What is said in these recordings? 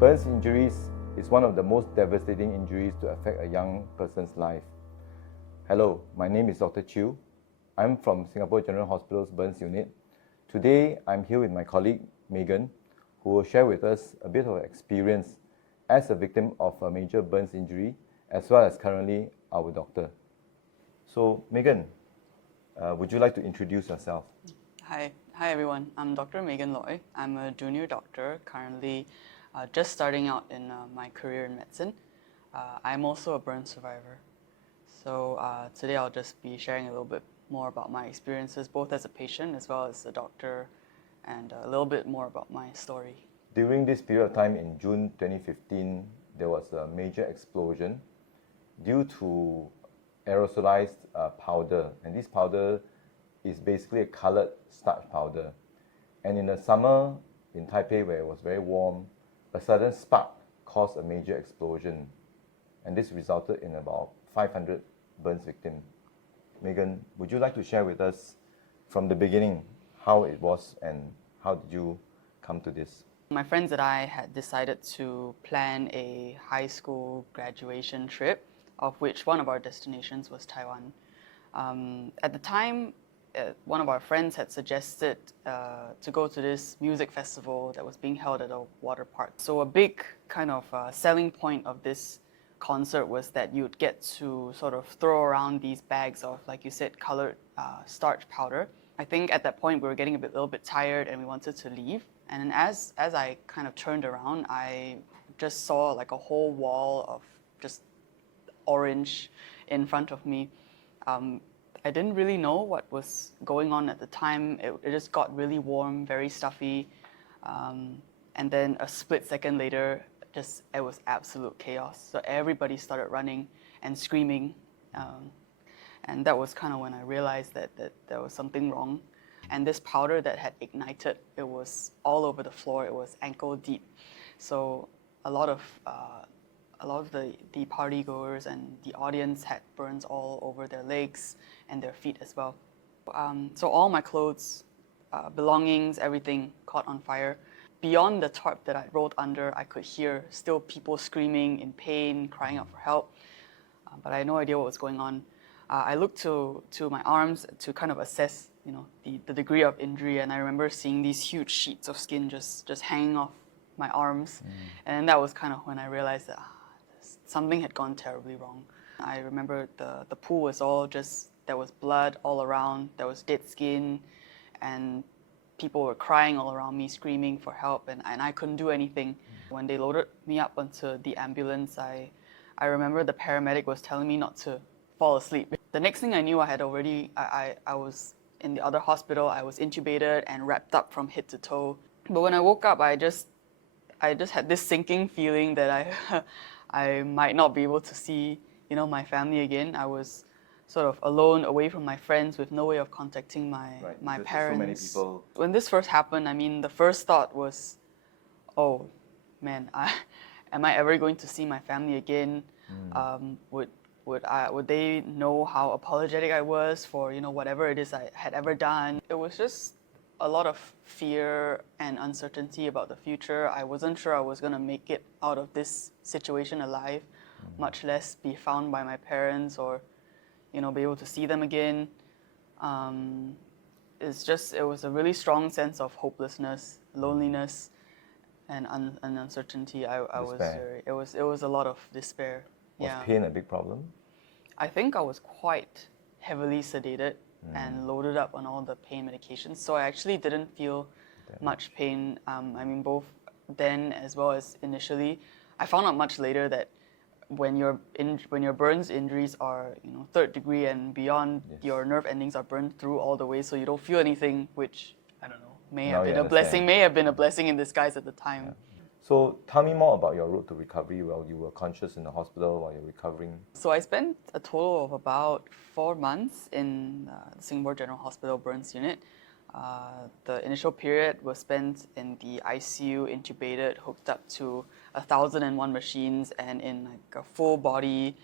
Burns injuries is one of the most devastating injuries to affect a young person's life. Hello, my name is Dr. Chu. I'm from Singapore General Hospital's Burns Unit. Today, I'm here with my colleague, Megan, who will share with us a bit of experience as a victim of a major burns injury, as well as currently our doctor. So, Megan, would you like to introduce yourself? Hi everyone. I'm Dr. Megan Loy. I'm a junior doctor, currently just starting out in my career in medicine. I'm also a burn survivor. So today I'll just be sharing a little bit more about my experiences, both as a patient as well as a doctor, and a little bit more about my story. During this period of time in June 2015, there was a major explosion due to aerosolized powder, and this powder is basically a colored starch powder. And in the summer in Taipei, where it was very warm, a sudden spark caused a major explosion, and this resulted in about 500 burns victims. Megan, would you like to share with us from the beginning how it was and how did you come to this? My friends and I had decided to plan a high school graduation trip, of which one of our destinations was Taiwan. At the time, one of our friends had suggested to go to this music festival that was being held at a water park. So a big kind of selling point of this concert was that you'd get to sort of throw around these bags of, like you said, colored starch powder. I think at that point we were getting a little bit tired and we wanted to leave. And then as I kind of turned around, I just saw like a whole wall of just orange in front of me. I didn't really know what was going on at the time. It just got really warm, very stuffy. And then a split second later, it was absolute chaos. So everybody started running and screaming. And that was kind of when I realized that there was something wrong. And this powder that had ignited, it was all over the floor. It was ankle deep. So a lot of the party goers and the audience had burns all over their legs and their feet as well. So all my clothes, belongings, everything caught on fire. Beyond the tarp that I rolled under, I could hear still people screaming in pain, crying out for help, but I had no idea what was going on. I looked to my arms to kind of assess, the degree of injury, and I remember seeing these huge sheets of skin just hanging off my arms, and that was kind of when I realized that something had gone terribly wrong. I remember the pool was all just, there was blood all around, there was dead skin, and people were crying all around me, screaming for help, and I couldn't do anything. When they loaded me up onto the ambulance, I remember the paramedic was telling me not to fall asleep. The next thing I knew, I was in the other hospital. I was intubated and wrapped up from head to toe. But when I woke up, I just had this sinking feeling that I might not be able to see, my family again. I was sort of alone, away from my friends, with no way of contacting my parents. So many people. When this first happened, the first thought was, oh man, am I ever going to see my family again? Would they know how apologetic I was for whatever it is I had ever done? It was just a lot of fear and uncertainty about the future. I wasn't sure I was going to make it out of this situation alive, much less be found by my parents or be able to see them again. It was a really strong sense of hopelessness, loneliness, and uncertainty. It was a lot of despair. Was pain a big problem? I think I was quite heavily sedated and loaded up on all the pain medications, so I actually didn't feel much pain. Both then as well as initially. I found out much later that when your burns injuries are third degree and beyond, your nerve endings are burned through all the way, so you don't feel anything, which I don't know, may have been a blessing in disguise at the time. Yeah. So tell me more about your road to recovery while you were conscious in the hospital while you're recovering. So I spent a total of about 4 months in the Singapore General Hospital Burns Unit. The initial period was spent in the ICU, intubated, hooked up to 1,001 machines and in like a full body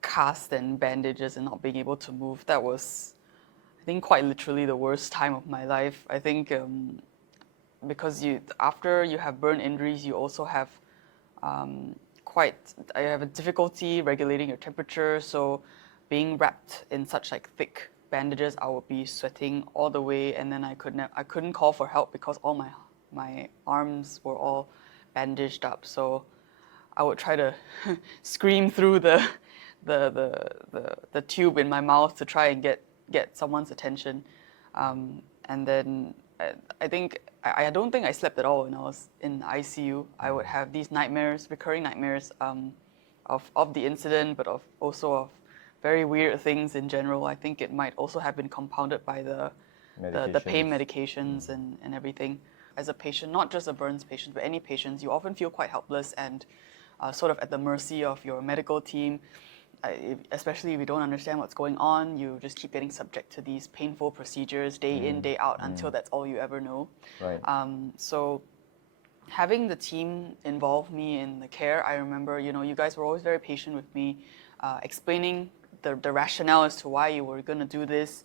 cast and bandages and not being able to move. That was, I think, quite literally the worst time of my life. I think because after you have burn injuries, you also have I have a difficulty regulating your temperature. So being wrapped in such like thick bandages, I would be sweating all the way, and then I couldn't call for help because all my arms were all bandaged up. So I would try to scream through the tube in my mouth to try and get someone's attention. And then I don't think I slept at all when I was in ICU. I would have these nightmares, recurring nightmares, of the incident, but also of very weird things in general. I think it might also have been compounded by the pain medications and everything. As a patient, not just a burns patient, but any patients, you often feel quite helpless and sort of at the mercy of your medical team. Especially if you don't understand what's going on, you just keep getting subject to these painful procedures day in, day out until that's all you ever know. Right. So having the team involve me in the care, I remember, you guys were always very patient with me, explaining the rationale as to why you were going to do this.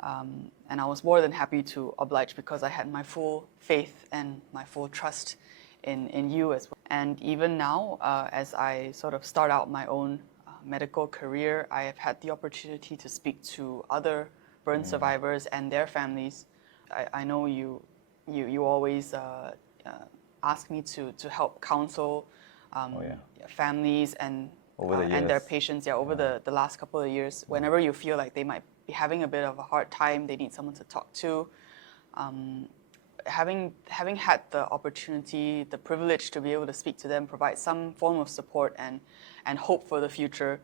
And I was more than happy to oblige because I had my full faith and my full trust in you as well. And even now, as I sort of start out my own medical career, I have had the opportunity to speak to other burn survivors and their families. I know you always ask me to help counsel families and their patients over the last couple of years. Whenever you feel like they might be having a bit of a hard time, they need someone to talk to. Having had the opportunity, the privilege to be able to speak to them, provide some form of support and hope for the future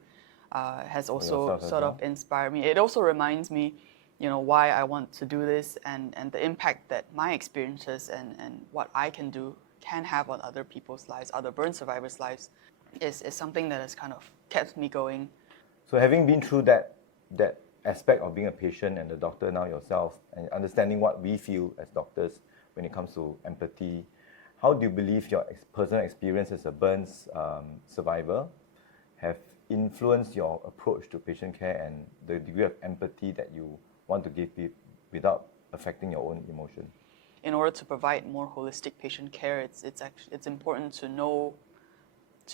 has also sort of inspired me. It also reminds me, why I want to do this and the impact that my experiences and what I can do can have on other people's lives, other burn survivors' lives, is something that has kind of kept me going. So having been through that aspect of being a patient and the doctor now yourself, and understanding what we feel as doctors when it comes to empathy, how do you believe your personal experience as a burns survivor have influenced your approach to patient care and the degree of empathy that you want to give without affecting your own emotion? In order to provide more holistic patient care, it's important to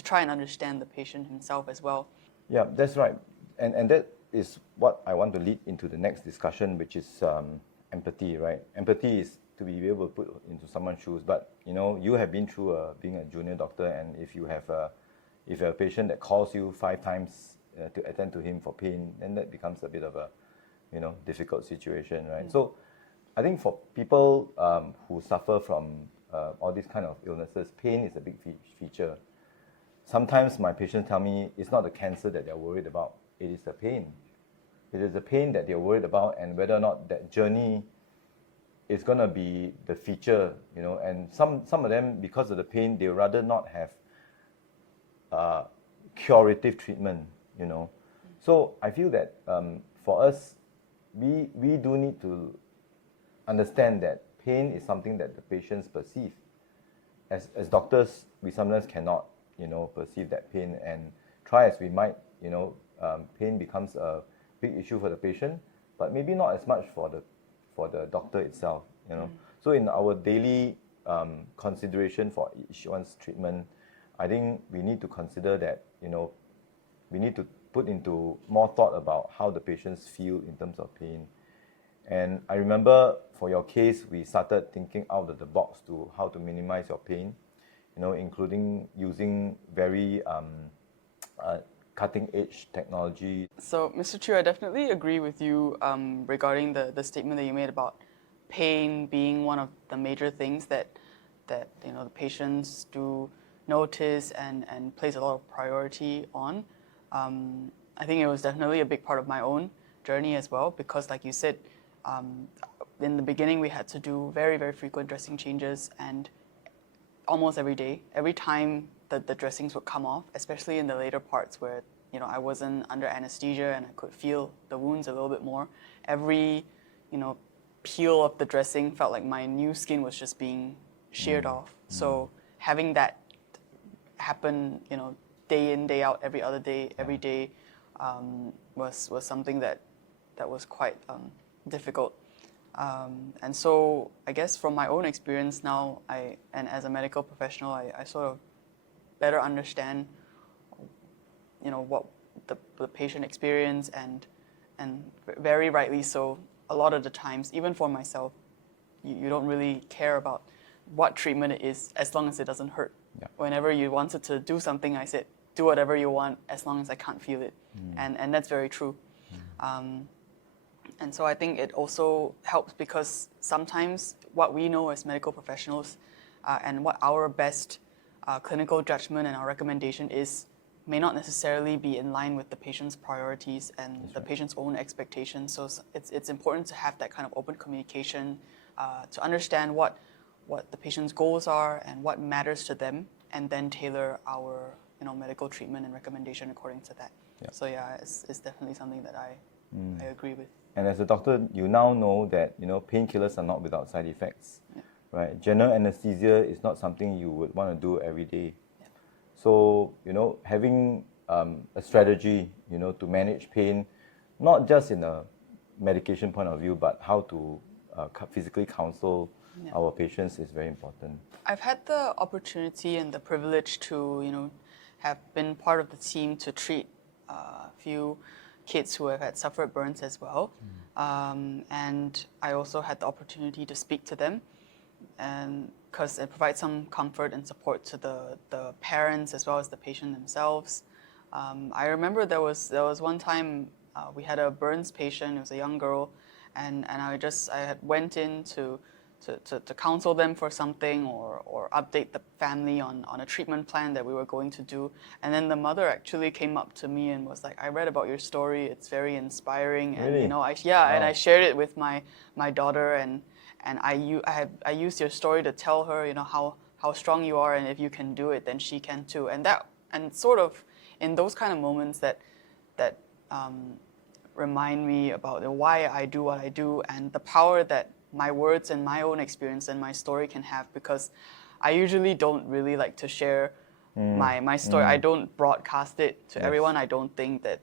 try and understand the patient himself as well. Yeah, that's right. And that is what I want to lead into the next discussion, which is empathy, right? Empathy is to be able to put into someone's shoes. But you have been through being a junior doctor, and if you have a patient that calls you 5 times to attend to him for pain, then that becomes a bit of a difficult situation, right? So I think for people who suffer from all these kind of illnesses, pain is a big feature. Sometimes my patients tell me it's not the cancer that they're worried about, it is the pain. It is the pain that they're worried about, and whether or not that journey is going to be the feature, and some of them, because of the pain, they rather not have curative treatment, So I feel that for us, we do need to understand that pain is something that the patients perceive. As doctors, we sometimes cannot, perceive that pain, and try as we might, pain becomes a big issue for the patient, but maybe not as much for the doctor itself, So in our daily consideration for each one's treatment, I think we need to consider that, we need to put into more thought about how the patients feel in terms of pain. And I remember for your case, we started thinking out of the box to how to minimize your pain, including using very cutting-edge technology. So, Mr. Chu, I definitely agree with you regarding the statement that you made about pain being one of the major things that the patients do notice and place a lot of priority on. I think it was definitely a big part of my own journey as well, because like you said, in the beginning we had to do very, very frequent dressing changes, and almost every day, every time the dressings would come off, especially in the later parts where I wasn't under anesthesia and I could feel the wounds a little bit more. Every peel of the dressing felt like my new skin was just being sheared off. So having that happen, day in, day out, every other day, every day, was something that was quite difficult. And so I guess from my own experience now, and as a medical professional, I sort of better understand, what the patient experience, and very rightly so, a lot of the times, even for myself, you don't really care about what treatment it is as long as it doesn't hurt. Yeah. Whenever you wanted to do something, I said, do whatever you want as long as I can't feel it. And that's very true. And so I think it also helps because sometimes what we know as medical professionals and what our best clinical judgment and our recommendation is may not necessarily be in line with the patient's priorities and the patient's own expectations. So it's important to have that kind of open communication to understand what the patient's goals are and what matters to them, and then tailor our medical treatment and recommendation according to that. Yeah. So yeah, it's definitely something that I agree with. And as a doctor, you now know that painkillers are not without side effects, right? General anesthesia is not something you would want to do every day. So having a strategy to manage pain, not just in a medication point of view, but how to physically counsel our patients is very important. I've had the opportunity and the privilege to have been part of the team to treat a few kids who have suffered burns as well. And I also had the opportunity to speak to them, and because it provides some comfort and support to the parents as well as the patient themselves. I remember there was one time we had a burns patient. It was a young girl, and I had went in to counsel them for something or update the family on a treatment plan that we were going to do. And then the mother actually came up to me and was like, I read about your story, it's very inspiring. Really? And Wow. and I shared it with my daughter, and I used your story to tell her how strong you are, and if you can do it, then she can too. And sort of in those kind of moments that remind me about why I do what I do and the power that my words and my own experience and my story can have, because I usually don't really like to share my story. I don't broadcast it to everyone. I don't think that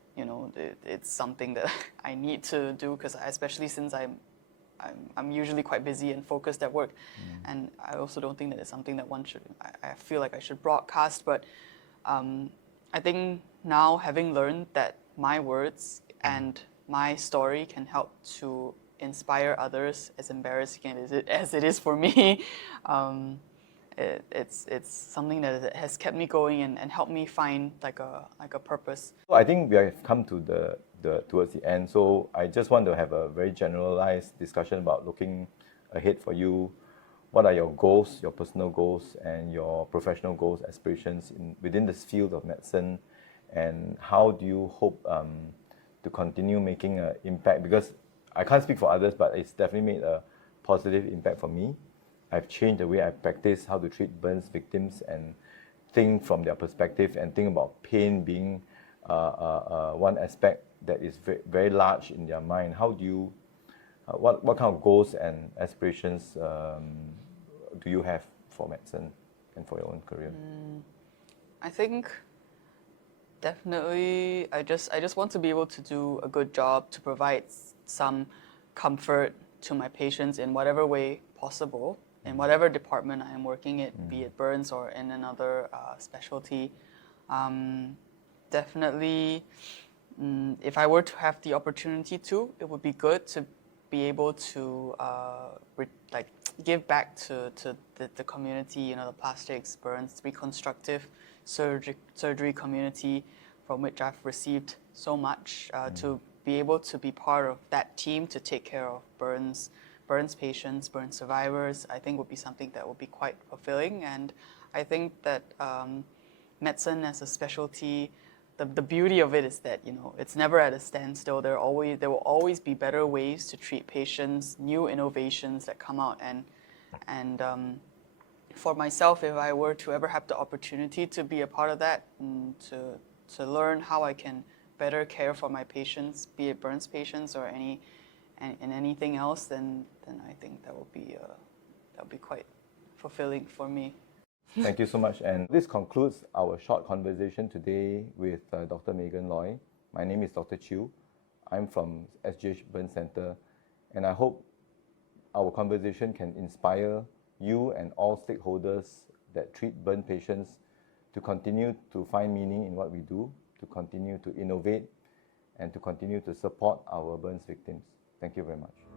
it's something that I need to do, because especially since I'm usually quite busy and focused at work, and I also don't think that it's something that I feel like I should broadcast. But I think now, having learned that my words and my story can help to inspire others, as embarrassing as it is for me, it's something that has kept me going and helped me find like a purpose. I think we have come to towards the end, so I just want to have a very generalized discussion about looking ahead for you. What are your goals, your personal goals, and your professional goals, aspirations within this field of medicine, and how do you hope to continue making an impact? Because I can't speak for others, but it's definitely made a positive impact for me. I've changed the way I practice how to treat burns victims and think from their perspective and think about pain being one aspect that is very, very large in their mind. How do you, what kind of goals and aspirations do you have for medicine and for your own career? I think definitely I just want to be able to do a good job to provide some comfort to my patients in whatever way possible, in whatever department I am working in, be it burns or in another specialty. Definitely, if I were to have the opportunity to, it would be good to be able to give back to the community, the plastics, burns, reconstructive surgery community, from which I've received so much, to be able to be part of that team to take care of burns patients, burn survivors. I think would be something that would be quite fulfilling. And I think that medicine as a specialty, the beauty of it is that it's never at a standstill. There will always be better ways to treat patients, new innovations that come out. And for myself, if I were to ever have the opportunity to be a part of that, and to learn how I can better care for my patients, be it burns patients or anything else, then I think that would be quite fulfilling for me. Thank you so much. And this concludes our short conversation today with Dr. Megan Loy. My name is Dr. Chu. I'm from SGH Burn Center, and I hope our conversation can inspire you and all stakeholders that treat burn patients to continue to find meaning in what we do, to continue to innovate, and to continue to support our burns victims. Thank you very much.